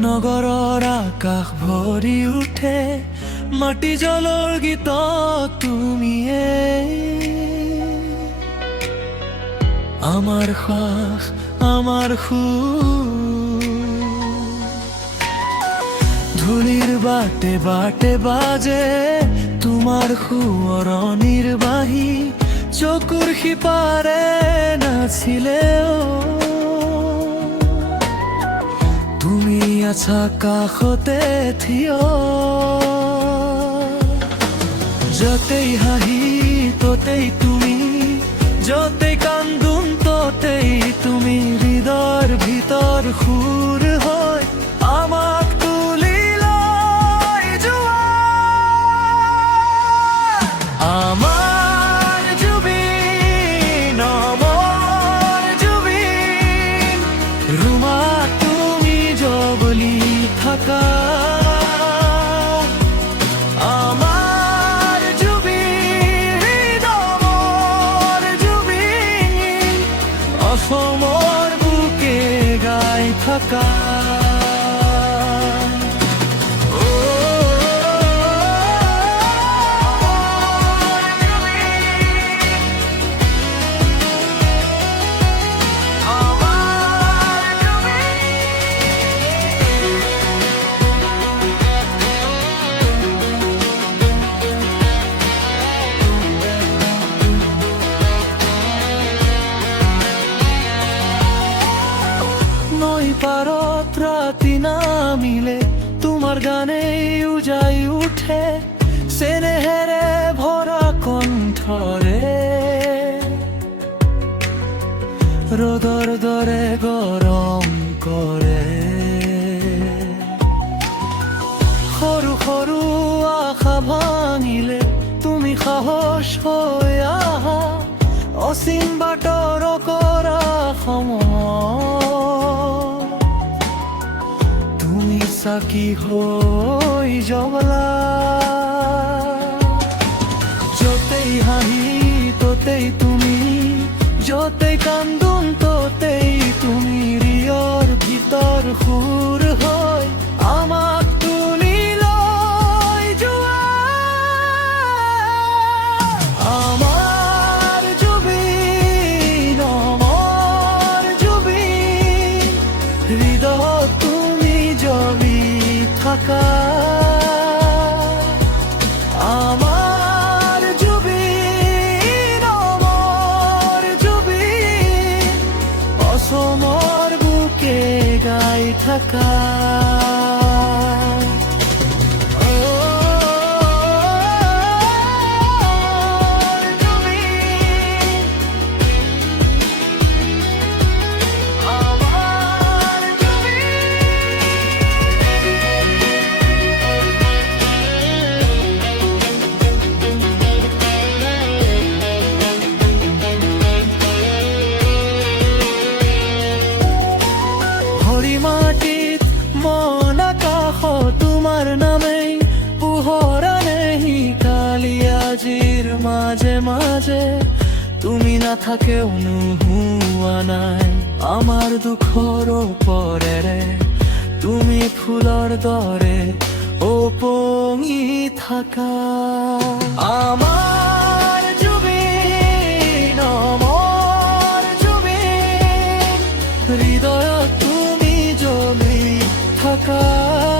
নগৰৰ আকাশ ভৰি উঠে মাটি জলৰ গীত তুমিয়ে আমাৰ শ্বাস আমাৰ সুৰ ধূলিৰ বাটে বাটে বাজে তোমাৰ সোঁৱৰণিৰ বাঁহী চকুৰ সিপাৰে নাছিলেও তুমি আছা কাষতে থিয় যতেই হাঁহি ততেই তুমি যতেই কান্দোন ততেই তুমি হৃদয়ৰ ভিতৰ সুৰ হয় আমাক তুলি লৈ যোৱা আমাৰ জুবিন অমৰ জুবিন ৰুমা তুমি জবলি থাকা অসমৰ বুকে গাই থকা পাৰত ৰাতি নামিলে তোমাৰ গানেই উজাই উঠে চেনেহেৰে ভৰা কণ্ঠৰে ৰ'দৰ দৰে গৰম কৰে সৰু সৰু আশা ভাঙিলে তুমি সাহস হৈ আহা অসীম বাটৰ কৰা সময় চাকি হৈ জ্বলা যতেই হাঁহি ততেই তুমি যতেই কান্দোন ততেই তুমি হৃদয়ৰ ভিতৰ সুৰ হয় আমাক তুলি লৈ যোৱা আমাৰ জুবিন অমৰ জুবিন হৃদয়ত তুমি জ্বলি থাকা আমার জুবিন অমৰ জুবিন অসমৰ বুকে গাই থাকা মাটিত মন আকাশ তোমাৰ নামেই পোহৰানে কালি আজিৰ মাজে মাজে তুমি নাথাকেও নোহোৱা নাই আমাৰ দুখৰ ওপৰেৰে তুমি ফুলৰ দৰে ওপঙি থাকা আমাৰ জুবিন অমৰ জুবিন হৃদয়ত থাকা